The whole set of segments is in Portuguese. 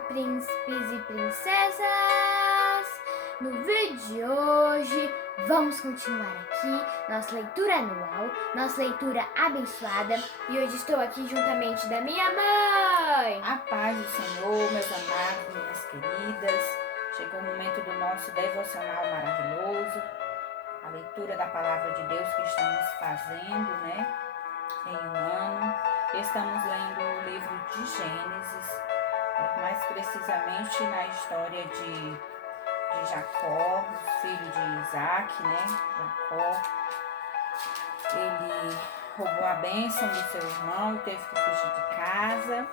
príncipes e princesas! No vídeo de hoje, vamos continuar aqui nossa leitura anual, nossa leitura abençoada, e hoje estou aqui juntamente da minha mãe! A paz do Senhor, meus amados, minhas queridas. Chegou o momento do nosso devocional maravilhoso, a leitura da palavra de Deus que estamos fazendo, em um ano. Estamos lendo o livro de Gênesis, mais precisamente na história de Jacó, filho de Isaac, Jacó, ele roubou a bênção do seu irmão e teve que fugir de casa.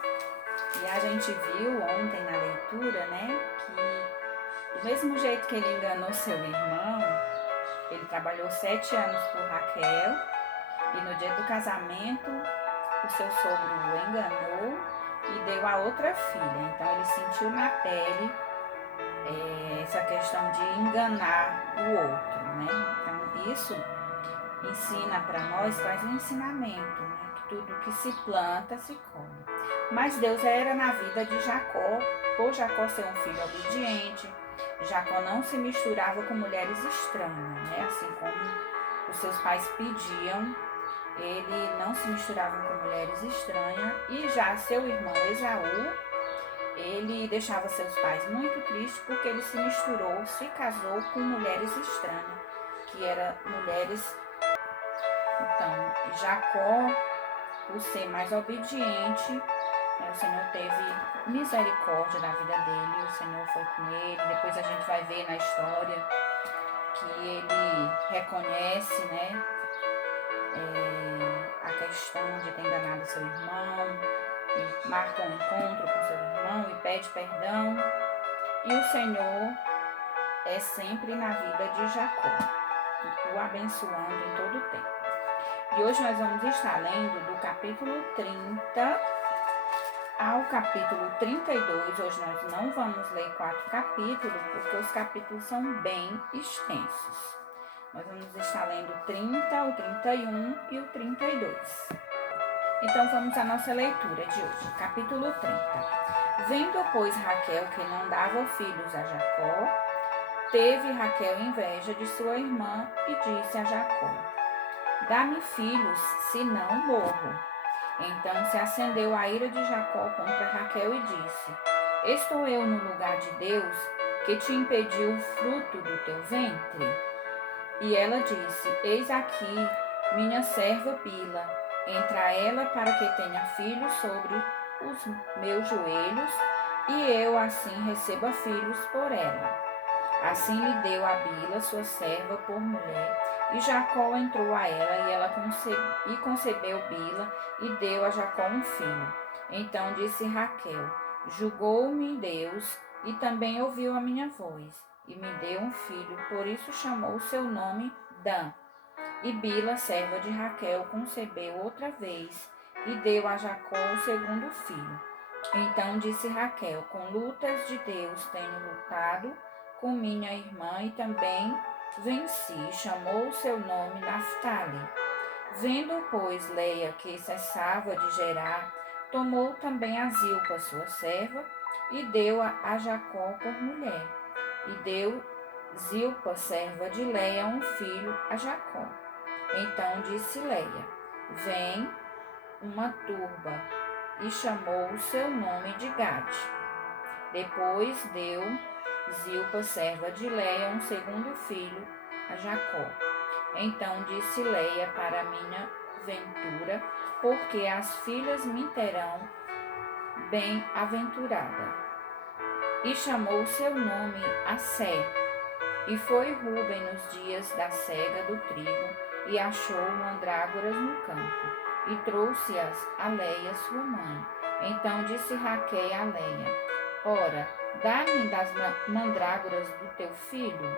E a gente viu ontem na leitura, que do mesmo jeito que ele enganou seu irmão, ele trabalhou 7 anos por Raquel e no dia do casamento o seu sogro o enganou e deu a outra filha. Então ele sentiu na pele essa questão de enganar o outro, Então isso ensina para nós, traz um ensinamento, que tudo que se planta se come. Mas Deus era na vida de Jacó, por Jacó ser um filho obediente. Jacó não se misturava com mulheres estranhas, assim como os seus pais pediam, ele não se misturava com mulheres estranhas. E já seu irmão Esaú, ele deixava seus pais muito tristes porque ele se misturou, se casou com mulheres estranhas, que eram mulheres. Então, Jacó, por ser mais obediente, o Senhor teve misericórdia da vida dele, o Senhor foi com ele. Depois a gente vai ver na história que ele reconhece, a questão de ter enganado seu irmão, e marca um encontro com seu irmão e pede perdão. E o Senhor é sempre na vida de Jacó, o abençoando em todo o tempo. E hoje nós vamos estar lendo do capítulo 30 ao capítulo 32. Hoje nós não vamos ler 4 capítulos, porque os capítulos são bem extensos. Nós vamos estar lendo o 30, o 31 e o 32. Então vamos à nossa leitura de hoje, capítulo 30. Vendo, pois, Raquel que não dava filhos a Jacó, teve Raquel inveja de sua irmã e disse a Jacó: dá-me filhos, senão morro. Então se acendeu a ira de Jacó contra Raquel e disse: estou eu no lugar de Deus, que te impediu o fruto do teu ventre? E ela disse: eis aqui minha serva Bila, entra ela para que tenha filhos sobre os meus joelhos, e eu assim receba filhos por ela. Assim lhe deu a Bila, sua serva, por mulher. E Jacó entrou a ela, e ela concebeu Bila, e deu a Jacó um filho. Então disse Raquel: julgou-me Deus, e também ouviu a minha voz, e me deu um filho. Por isso chamou o seu nome Dan. E Bila, serva de Raquel, concebeu outra vez, e deu a Jacó o segundo filho. Então disse Raquel: com lutas de Deus tenho lutado com minha irmã e também venci. Chamou o seu nome Naftali. Vendo, pois, Leia que cessava de gerar, tomou também a Zilpa, sua serva, e deu a Jacó por mulher. E deu Zilpa, serva de Leia, um filho a Jacó. Então disse Leia: vem uma turba, e chamou o seu nome de Gade. Depois deu Zilpa, serva de Leia, um segundo filho a Jacó. Então disse Leia: para minha ventura, porque as filhas me terão bem-aventurada. E chamou o seu nome Assé. E foi Rúben nos dias da cega do trigo, e achou mandrágoras no campo, e trouxe-as a Leia, sua mãe. Então disse Raquel a Leia: ora, dá-me das mandrágoras do teu filho?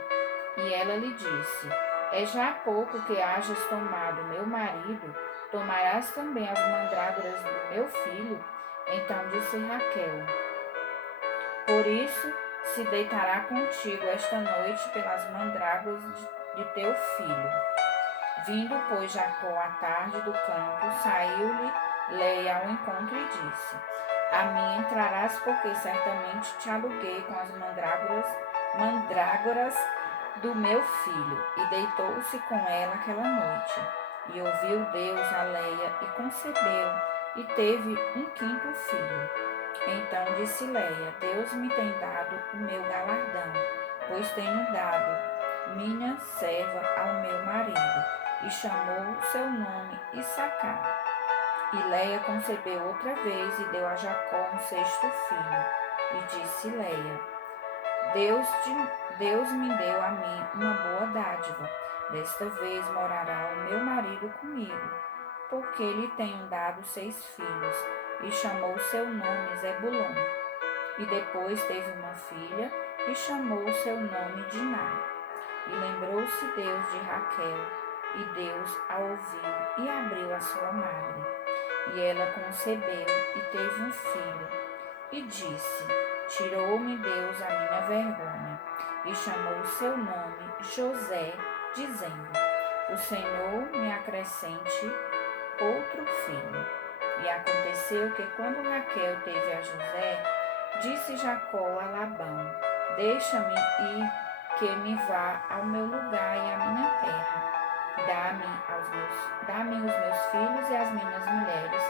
E ela lhe disse: é já pouco que hajas tomado meu marido, tomarás também as mandrágoras do meu filho? Então disse Raquel: por isso se deitará contigo esta noite pelas mandrágoras de teu filho. Vindo, pois, Jacó à tarde do campo, saiu-lhe Leia ao encontro e disse: A mim entrarás, porque certamente te aluguei com as mandrágoras do meu filho. E deitou-se com ela aquela noite. E ouviu Deus a Leia, e concebeu, e teve um quinto filho. Então disse Leia: Deus me tem dado o meu galardão, pois tenho dado minha serva ao meu marido. E chamou seu nome Issacar. E Leia concebeu outra vez e deu a Jacó um sexto filho. E disse Leia: Deus me deu a mim uma boa dádiva. Desta vez morará o meu marido comigo, porque lhe tenho dado 6 filhos. E chamou seu nome Zebulon. E depois teve uma filha, e chamou seu nome Diná. E lembrou-se Deus de Raquel, e Deus a ouviu, e abriu a sua madre. E ela concebeu, e teve um filho. E disse: Tirou-me Deus a minha vergonha. E chamou seu nome José, dizendo: O Senhor me acrescente outro filho. E aconteceu que quando Raquel teve a José, disse Jacó a Labão: Deixa-me ir, que me vá ao meu lugar e à minha terra. Dá-me os meus filhos e as minhas mulheres,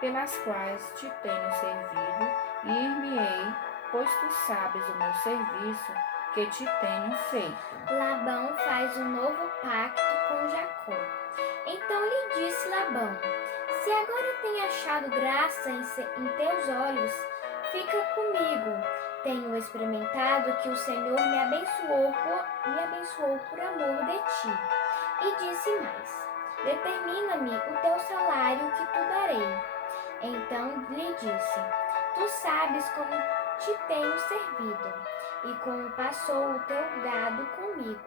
pelas quais te tenho servido, e ir-me-ei, pois tu sabes o meu serviço que te tenho feito. Labão faz um novo pacto com Jacó. Então lhe disse Labão: Se agora tenho achado graça em teus olhos, fica comigo. Tenho experimentado que o Senhor me abençoou por amor de ti. E disse mais: Determina-me o teu salário que te darei. Então lhe disse: Tu sabes como te tenho servido, e como passou o teu gado comigo,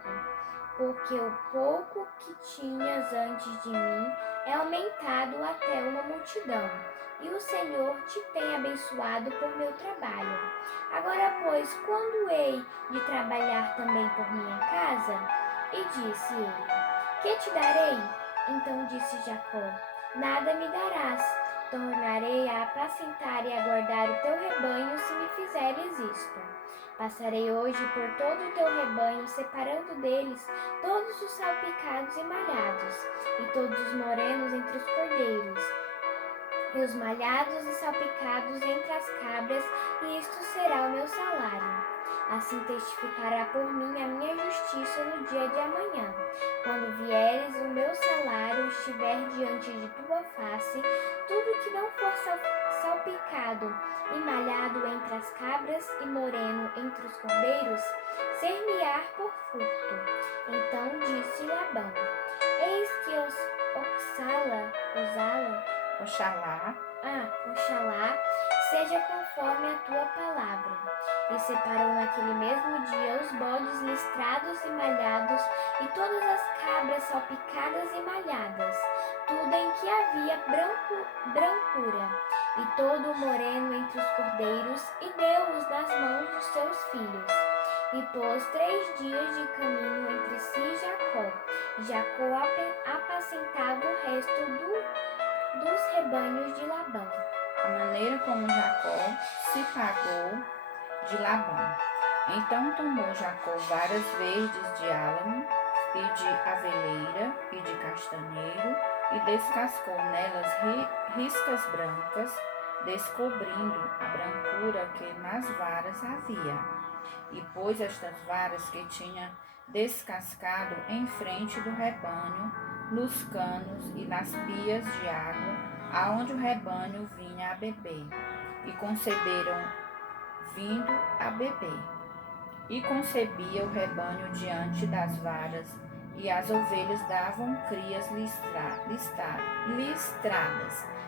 porque o pouco que tinhas antes de mim é aumentado até uma multidão, e o Senhor te tem abençoado por meu trabalho. Agora, pois, quando hei de trabalhar também por minha casa? E disse ele: Que te darei? Então disse Jacó: Nada me darás. Tornarei a apacentar e a guardar o teu rebanho se me fizeres isto. Passarei hoje por todo o teu rebanho, separando deles todos os salpicados e malhados, e todos os morenos entre os cordeiros, e os malhados e salpicados entre as cabras, e isto será o meu salário. Assim testificará por mim a minha justiça no dia de amanhã. Quando vieres, o meu salário estiver diante de tua face, tudo que não for salpicado e malhado entre as cabras e moreno entre os cordeiros, ser-me-á por furto. Então disse Labão: Eis que Oxalá seja conforme a tua palavra. E separou naquele mesmo dia os bodes listrados e malhados, e todas as cabras salpicadas e malhadas, tudo em que havia brancura, e todo o moreno entre os cordeiros, e deu-os nas mãos dos seus filhos. E pôs 3 dias de caminho entre si e Jacó. E Jacó apacentava o resto dos rebanhos de Labão. A maneira como Jacó se pagou de Labão. Então tomou Jacó varas verdes de álamo e de aveleira e de castanheiro, e descascou nelas riscas brancas, descobrindo a brancura que nas varas havia. E pôs estas varas que tinha descascado em frente do rebanho, nos canos e nas pias de água, aonde o rebanho vinha a beber. E conceberam vindo a beber. E concebia o rebanho diante das varas, e as ovelhas davam crias listradas,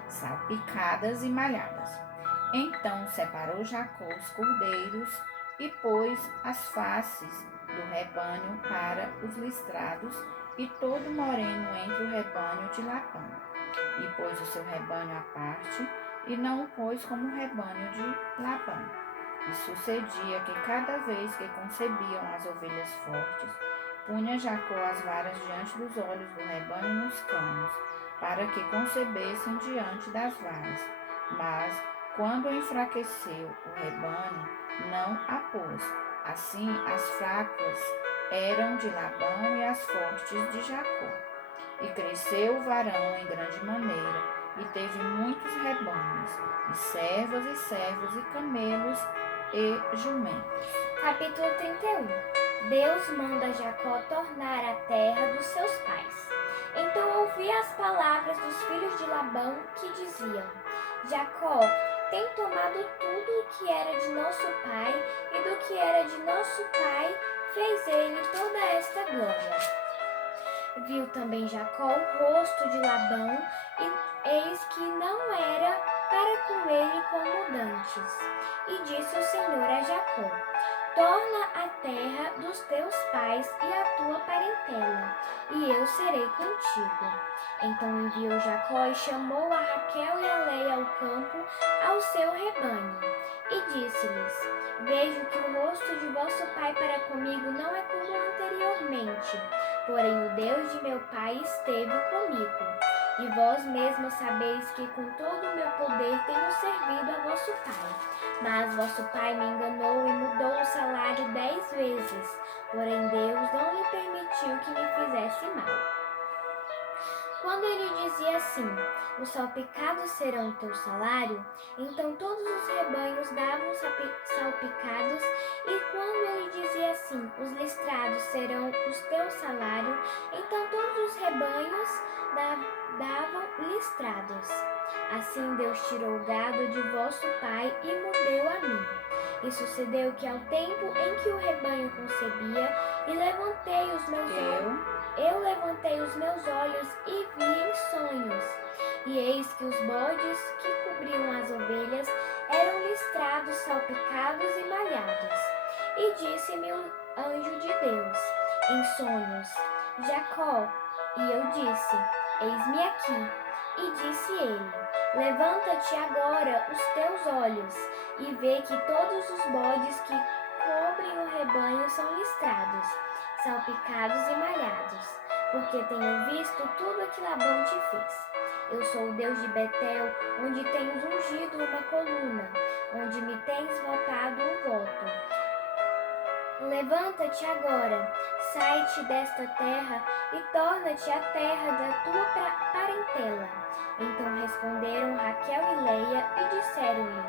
salpicadas e malhadas. Então separou Jacó os cordeiros, e pôs as faces do rebanho para os listrados, e todo moreno entre o rebanho de Labão. E pôs o seu rebanho à parte, e não o pôs como o rebanho de Labão. E sucedia que cada vez que concebiam as ovelhas fortes, punha Jacó as varas diante dos olhos do rebanho nos canos, para que concebessem diante das varas. Mas Quando enfraqueceu o rebanho, não a pôs. Assim, as fracas eram de Labão e as fortes de Jacó. E cresceu o varão em grande maneira, e teve muitos rebanhos, e servos, e camelos, e jumentos. Capítulo 31. Deus manda Jacó tornar a terra dos seus pais. Então ouvi as palavras dos filhos de Labão que diziam: Jacó tem tomado tudo o que era de nosso pai, e do que era de nosso pai fez ele toda esta glória. Viu também Jacó o rosto de Labão, e eis que não era para com ele como dantes. E disse o Senhor a Jacó: torna a terra dos teus pais e a tua parentela, e eu serei contigo. Então enviou Jacó e chamou a Raquel e a Leia ao campo, ao seu rebanho. E disse-lhes: vejo que o rosto de vosso pai para comigo não é como anteriormente, porém o Deus de meu pai esteve comigo. E vós mesmos sabeis que com todo o meu poder tenho servido a vosso pai. Mas vosso pai me enganou e mudou o salário 10 vezes. Porém Deus não lhe permitiu que me fizesse mal. Quando ele dizia assim: os salpicados serão o teu salário, então todos os rebanhos davam salpicados, e quando ele dizia assim: os listrados serão os teu salário, então todos os rebanhos davam listrados. Assim Deus tirou o gado de vosso pai e me deu a mim. E sucedeu que ao tempo em que o rebanho concebia, eu levantei os meus olhos e vi em sonhos. E eis que os bodes que cobriam as ovelhas eram listrados, salpicados e malhados. E disse-me o anjo de Deus, em sonhos: Jacó. E eu disse: eis-me aqui. E disse ele: levanta-te agora os teus olhos, e vê que todos os bodes que cobrem o rebanho são listrados, salpicados e malhados, porque tenho visto tudo o que Labão te fez. Eu sou o Deus de Betel, onde tens ungido uma coluna, onde me tens votado um voto. Levanta-te agora, sai-te desta terra e torna-te à terra da tua parentela. Então responderam Raquel e Leia e disseram-lhe: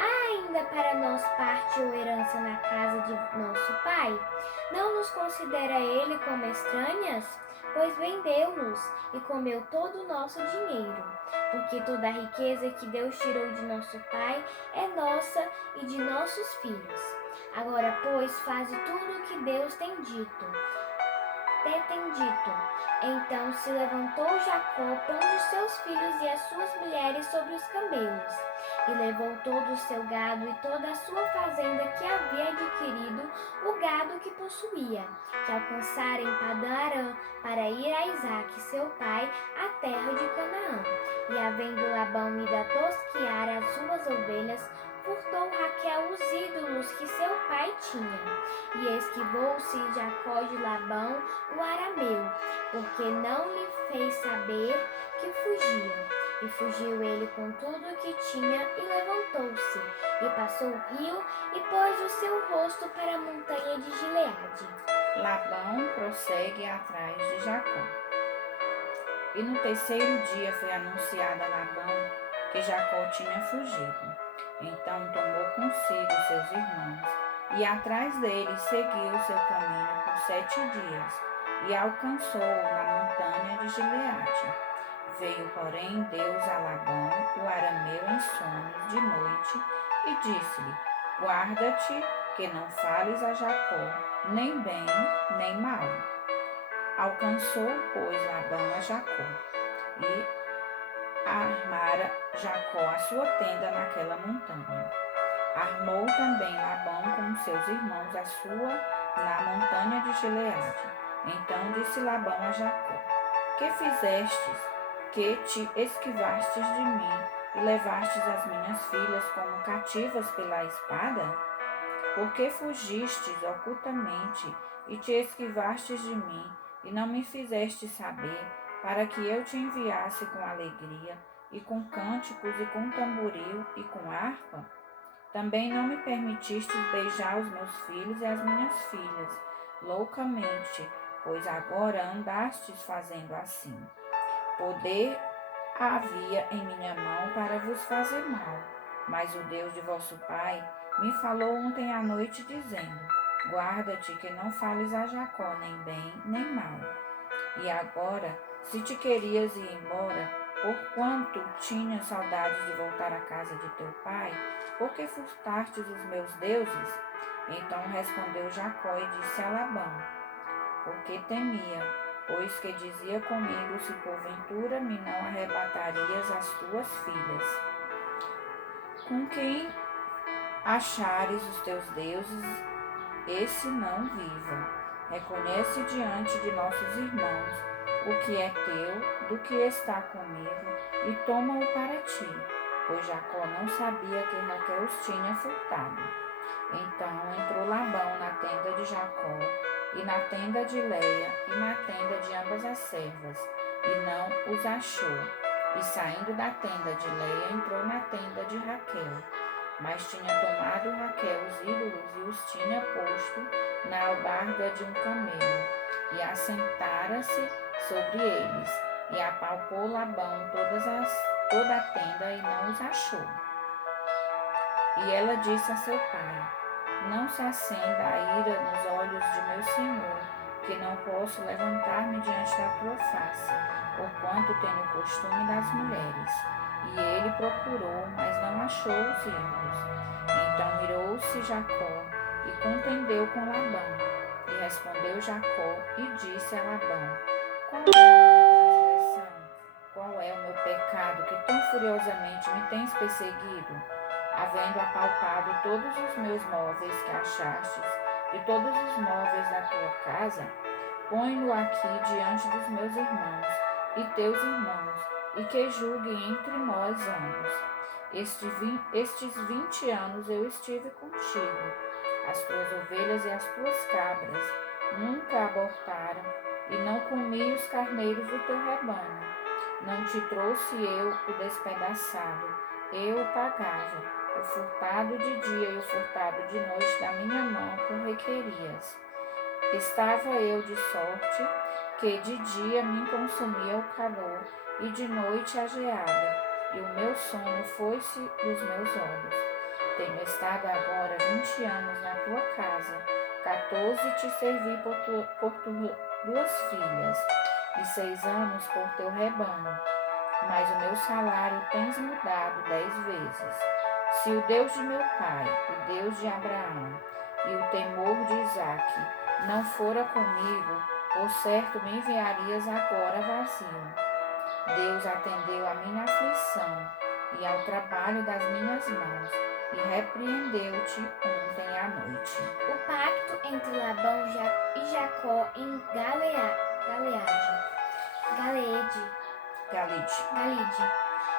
há ainda para nós parte ou herança na casa de nosso pai? Não nos considera ele como estranhas? Pois vendeu-nos e comeu todo o nosso dinheiro. Porque toda a riqueza que Deus tirou de nosso pai é nossa e de nossos filhos. Agora, pois, faze tudo o que Deus tem dito. Então se levantou Jacó, pondo seus filhos e as suas mulheres sobre os camelos, e levou todo o seu gado e toda a sua fazenda que havia adquirido, o gado que possuía, que alcançara em Padã-Arã, para ir a Isaque, seu pai, à terra de Canaã. E havendo Labão ido a tosquiar as suas ovelhas, furtou Raquel os ídolos que seu pai tinha. E esquivou-se Jacó de Labão, o arameu, porque não lhe fez saber que fugia. E fugiu ele com tudo o que tinha, e levantou-se, e passou o rio, e pôs o seu rosto para a montanha de Gileade. Labão prossegue atrás de Jacó. E no terceiro dia foi anunciado a Labão que Jacó tinha fugido. Então tomou consigo seus irmãos, e atrás deles seguiu seu caminho por 7 dias, e alcançou na montanha de Gileade. Veio, porém, Deus a Labão, o arameu, em sonhos de noite, e disse-lhe: guarda-te, que não fales a Jacó, nem bem, nem mal. Alcançou, pois, Labão a Jacó, e armara Jacó a sua tenda naquela montanha. Armou também Labão com seus irmãos a sua na montanha de Gileade. Então disse Labão a Jacó: que fizestes, que te esquivastes de mim, e levastes as minhas filhas como cativas pela espada? Por que fugistes ocultamente, e te esquivastes de mim, e não me fizeste saber, para que eu te enviasse com alegria, e com cânticos, e com tamboril, e com harpa? Também não me permitistes beijar os meus filhos e as minhas filhas, loucamente, pois agora andastes fazendo assim. Poder havia em minha mão para vos fazer mal, mas o Deus de vosso pai me falou ontem à noite, dizendo: guarda-te que não fales a Jacó nem bem nem mal. E agora, se te querias ir embora, porquanto tinhas saudades de voltar à casa de teu pai, por que furtastes os meus deuses? Então respondeu Jacó e disse a Labão: porque temia, pois que dizia comigo, se porventura me não arrebatarias as tuas filhas. Com quem achares os teus deuses, esse não viva. Reconhece diante de nossos irmãos o que é teu, do que está comigo, e toma-o para ti, pois Jacó não sabia que Raquel os tinha furtado. Então entrou Labão na tenda de Jacó, e na tenda de Leia, e na tenda de ambas as servas, e não os achou. E saindo da tenda de Leia, entrou na tenda de Raquel. Mas tinha tomado Raquel os ídolos e os tinha posto na albarda de um camelo, e assentara-se sobre eles, e apalpou Labão toda a tenda, e não os achou. E ela disse a seu pai: não se acenda a ira nos olhos de meu senhor, que não posso levantar-me diante da tua face, porquanto tenho o costume das mulheres. E ele procurou, mas não achou os ídolos. Então irou-se Jacó e contendeu com Labão. E respondeu Jacó e disse a Labão: qual é a minha transgressão? Qual é o meu pecado que tão furiosamente me tens perseguido? Havendo apalpado todos os meus móveis que achastes, e todos os móveis da tua casa, põe-no aqui diante dos meus irmãos e teus irmãos, e que julgue entre nós ambos. Estes 20 anos eu estive contigo. As tuas ovelhas e as tuas cabras nunca abortaram, e não comi os carneiros do teu rebanho. Não te trouxe eu o despedaçado, eu o pagava. O furtado de dia e o furtado de noite da minha mão tu requerias. Estava eu de sorte que de dia me consumia o calor e de noite a geada, e o meu sono foi-se dos meus olhos. Tenho estado agora 20 anos na tua casa, 14 te servi por duas filhas, e 6 anos por teu rebanho, mas o meu salário tens mudado 10 vezes. Se o Deus de meu pai, o Deus de Abraão e o temor de Isaque não fora comigo, por certo me enviarias agora vazio. Deus atendeu à minha aflição e ao trabalho das minhas mãos, e repreendeu-te ontem à noite. O pacto entre Labão e Jacó em Galede.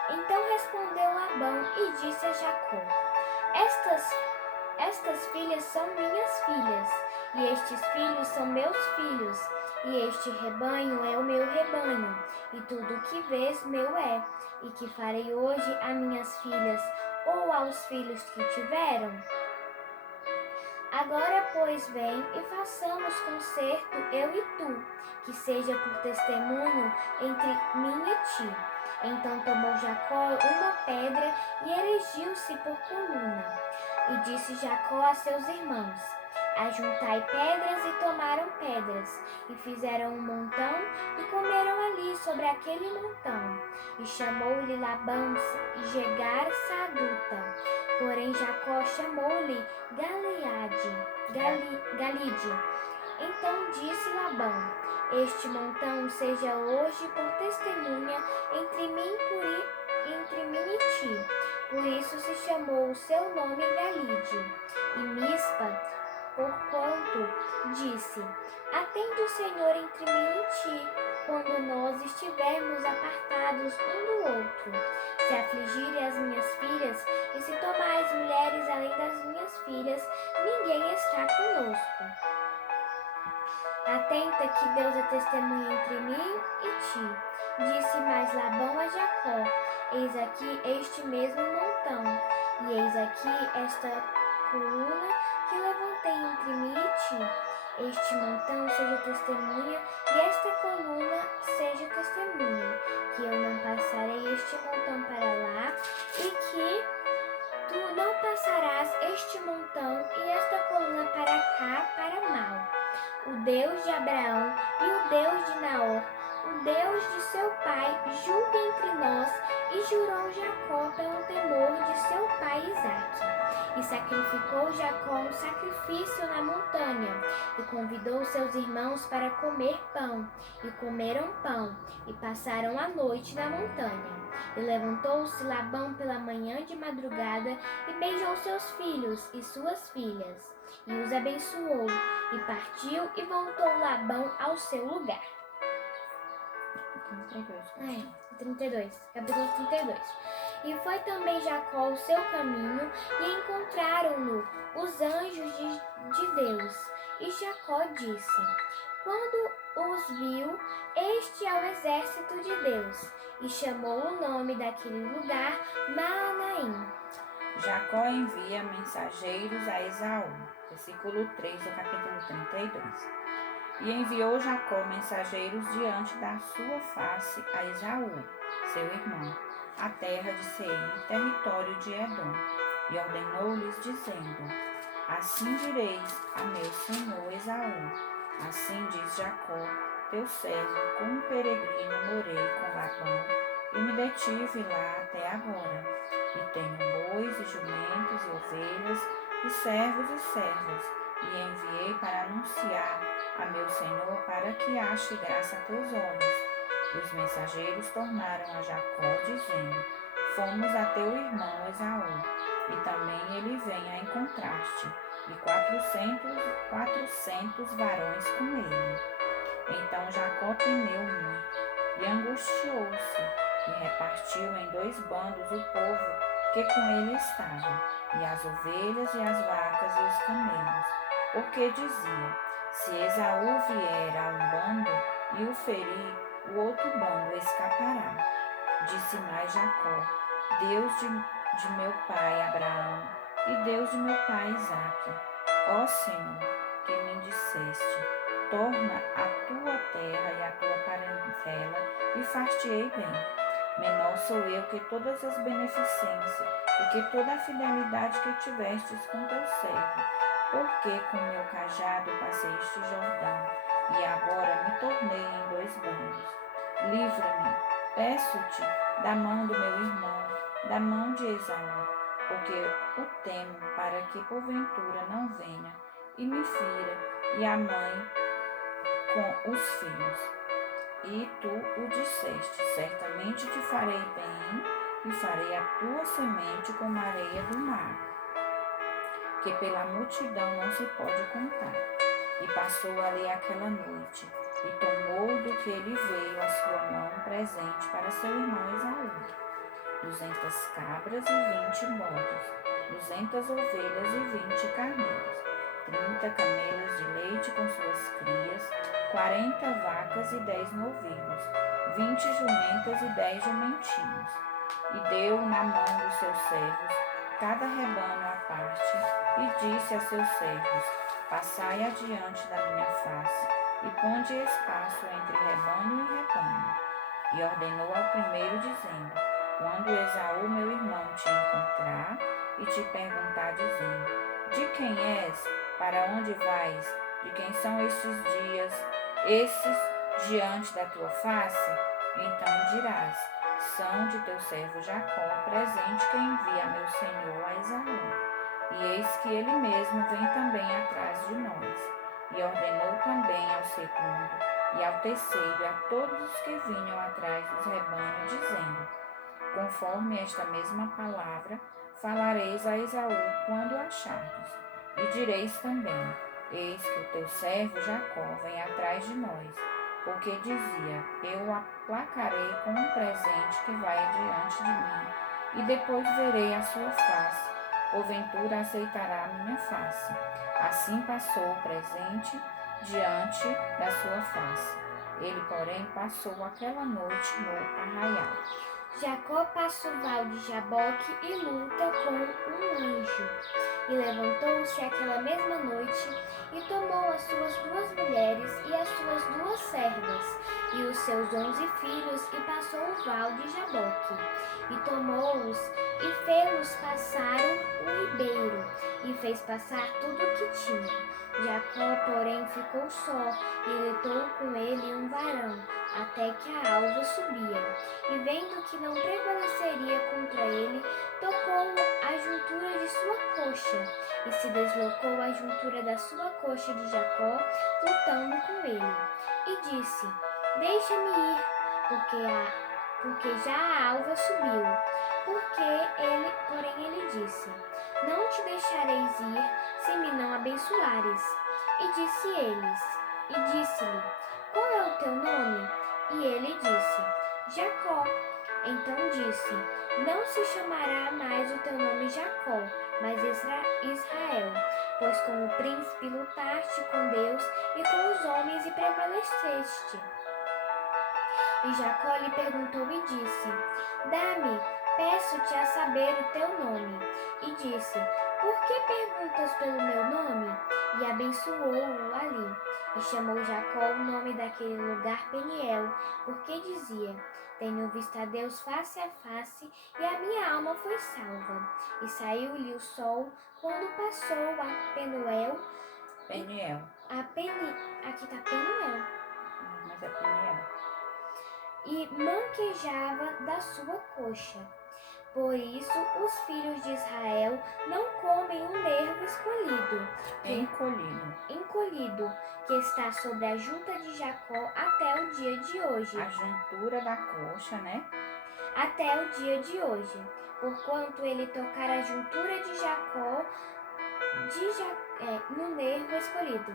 Então respondeu Labão e disse a Jacó: Estas filhas são minhas filhas, e estes filhos são meus filhos, e este rebanho é o meu rebanho, e tudo o que vês meu é, e que farei hoje a minhas filhas ou aos filhos que tiveram? Agora, pois, vem e façamos concerto eu e tu, que seja por testemunho entre mim e ti. Então tomou Jacó uma pedra e erigiu-se por coluna. E disse Jacó a seus irmãos: ajuntai pedras, e tomaram pedras, e fizeram um montão, e comeram ali sobre aquele montão. E chamou-lhe Labão Jegar Saduta. Porém Jacó chamou-lhe Galide. Então disse Labão: este montão seja hoje por testemunha entre mim e ti. Por isso se chamou o seu nome Galide. E Mispa, porquanto disse: atende o Senhor entre mim e ti, quando nós estivermos apartados um do outro. Se afligirem as minhas filhas, e se tomares mulheres além das minhas filhas, ninguém está conosco. Atenta que Deus é testemunha entre mim e ti. Disse mais Labão a Jacó: eis aqui este mesmo montão, e eis aqui esta coluna que levantei entre mim e ti. Este montão seja testemunha, e esta coluna seja testemunha, que eu não passarei este montão para lá, e que tu não passarás este montão e esta coluna para cá para mal. O Deus de Abraão e o Deus de Naor, o Deus de seu pai, julga entre nós, e jurou Jacó pelo temor de seu pai Isaque. E sacrificou Jacó um sacrifício na montanha, e convidou seus irmãos para comer pão. E comeram pão, e passaram a noite na montanha. E levantou-se Labão pela manhã de madrugada, e beijou seus filhos e suas filhas, e os abençoou, e partiu, e voltou Labão ao seu lugar. 32, capítulo 32. E foi também Jacó o seu caminho, e encontraram-no os anjos de Deus. E Jacó disse, quando os viu, este é o exército de Deus. E chamou o nome daquele lugar Maanaim. Jacó envia mensageiros a Esaú. Versículo 3 do capítulo 32. E enviou Jacó mensageiros diante da sua face a Esaú, seu irmão, a terra de Seir, território de Edom, e ordenou-lhes, dizendo, assim direis a meu senhor Esaú, assim diz Jacó, teu servo, como peregrino morei com Labão, e me detive lá até agora, e tenho bois e jumentos e ovelhas, e servos e servas, e enviei para anunciar a meu senhor para que ache graça a teus olhos. E os mensageiros tornaram a Jacó, dizendo, fomos a teu irmão Esaú, e também ele vem a encontrar-te, e 400 varões com ele. Então Jacó temeu muito, e angustiou-se, e repartiu em 2 bandos o povo que com ele estava, e as ovelhas, e as vacas, e os camelos, porque dizia, se Esaú vier a um bando e o ferir, o outro bando escapará. Disse mais Jacó, Deus de meu pai Abraão, e Deus de meu pai Isaque, ó Senhor, que me disseste, torna a tua terra e a tua parentela, e far-te-ei bem. Menor sou eu que todas as beneficências, e que toda a fidelidade que tivestes com teu servo, porque com meu cajado passei este Jordão, e agora me tornei em 2 bandos. Livra-me, peço-te, da mão do meu irmão, da mão de Esaú, porque o temo para que porventura não venha e me fira, e a mãe com os filhos. E tu o disseste, certamente te farei bem, e farei a tua semente como a areia do mar, que pela multidão não se pode contar. E passou ali aquela noite, e tomou do que lhe veio a sua mão um presente para seu irmão Esaú, 200 cabras e 20 bodes, 200 ovelhas e 20 carneiros, 30 camelos de leite com suas crias, 40 vacas e 10 novilhos, 20 jumentas e 10 jumentinhos. E deu na mão dos seus servos cada rebanho à parte, e disse a seus servos, passai adiante da minha face, e ponde espaço entre rebanho e rebanho. E ordenou ao primeiro, dizendo, quando Esaú, meu irmão, te encontrar, e te perguntar, dizendo, de quem és, para onde vais, de quem são estes dias, esses diante da tua face? Então dirás, são de teu servo Jacó, presente que envia meu senhor a Esaú. E eis que ele mesmo vem também atrás de nós. E ordenou também ao segundo, e ao terceiro, e a todos os que vinham atrás dos rebanhos, dizendo, conforme esta mesma palavra, falareis a Esaú quando o achardes. E direis também, eis que o teu servo Jacó vem atrás de nós, porque dizia, eu o aplacarei com um presente que vai adiante de mim, e depois verei a sua face, porventura aceitará a minha face. Assim passou o presente diante da sua face. Ele, porém, passou aquela noite no arraial. Jacó passa o val de Jaboque e luta com um anjo. E levantou-se aquela mesma noite e tomou as suas 2 mulheres e as suas 2 servas e os seus 11 filhos e passou o val de Jaboque. E tomou-os e fê-los passar o ribeiro e fez passar tudo o que tinha. Jacó, porém, ficou só e lutou com ele um varão, até que a alva subia. E vendo que não prevaleceria contra ele, tocou a juntura de sua coxa, e se deslocou a juntura da sua coxa de Jacó, lutando com ele. E disse: Deixa-me ir, porque já a alva subiu. Porém ele disse: Não te deixareis ir, se me não abençoares. E disse-lhe: Qual é o teu nome? E ele disse: Jacó. Então disse: Não se chamará mais o teu nome Jacó, mas Israel, pois como príncipe lutaste com Deus e com os homens e prevaleceste. E Jacó lhe perguntou e disse: Dá-me, peço-te a saber o teu nome. E disse: Por que perguntas pelo meu nome? E abençoou-o ali. E chamou Jacó o nome daquele lugar Peniel, porque dizia: Tenho visto a Deus face a face, e a minha alma foi salva. E saiu-lhe o sol quando passou a Penuel. Peniel. Aqui está Penuel. Mas é Peniel. E manquejava da sua coxa. Por isso, os filhos de Israel não comem um nervo encolhido, que está sobre a junta de Jacó até o dia de hoje. A juntura da coxa, né? Até o dia de hoje. Porquanto ele tocar a juntura de Jacó no nervo escolhido.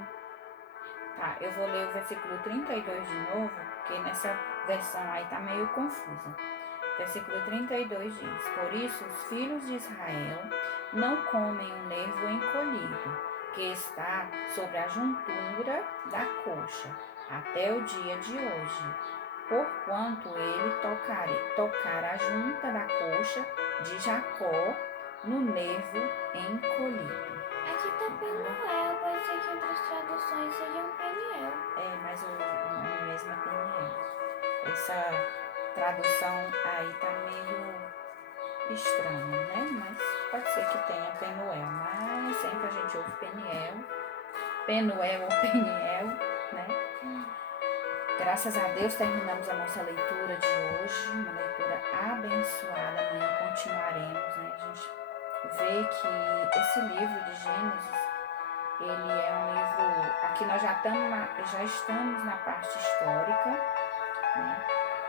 Tá, eu vou ler o versículo 32 de novo, porque nessa versão aí tá meio confusa. Versículo 32 diz: Por isso os filhos de Israel não comem o nervo encolhido, que está sobre a juntura da coxa, até o dia de hoje, porquanto ele tocar a junta da coxa de Jacó no nervo encolhido. Aqui tá Penuel, pode ser que outras traduções sejam Peniel. Mas o nome mesmo é Peniel. Essa tradução aí tá meio estranha, né? Mas pode ser que tenha Penuel, mas sempre a gente ouve Penuel ou Peniel, né? Graças a Deus terminamos a nossa leitura de hoje, uma leitura abençoada. Amanhã continuaremos, né? A gente vê que esse livro de Gênesis, ele é um livro, aqui nós já estamos na parte histórica, né?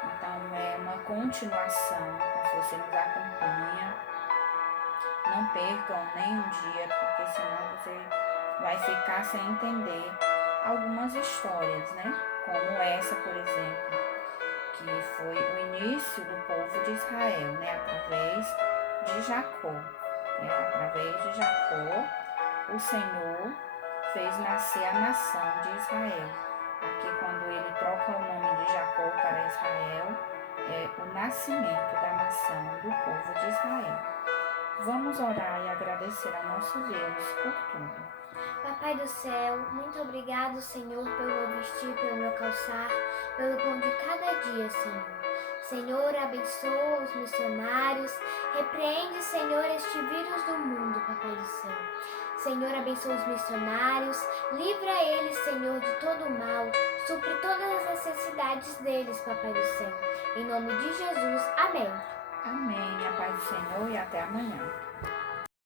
Então é uma continuação, então se você nos acompanha, não percam nem um dia, porque senão você vai ficar sem entender algumas histórias, né? Como essa, por exemplo, que foi o início do povo de Israel, né? Através de Jacó, né? Através de Jacó, o Senhor fez nascer a nação de Israel. Aqui, quando ele troca o nome de Jacó para Israel, é o nascimento da nação do povo de Israel. Vamos orar e agradecer a nosso Deus por tudo. Papai do céu, muito obrigado, Senhor, pelo meu vestir, pelo meu calçar, pelo pão de cada dia, Senhor. Senhor, abençoa os missionários, repreende, Senhor, este vírus do mundo, Papai do céu. Senhor, abençoa os missionários, livra eles, Senhor, de todo o mal, supre todas as necessidades deles, Papai do céu. Em nome de Jesus, amém. Amém. A paz do Senhor e até amanhã.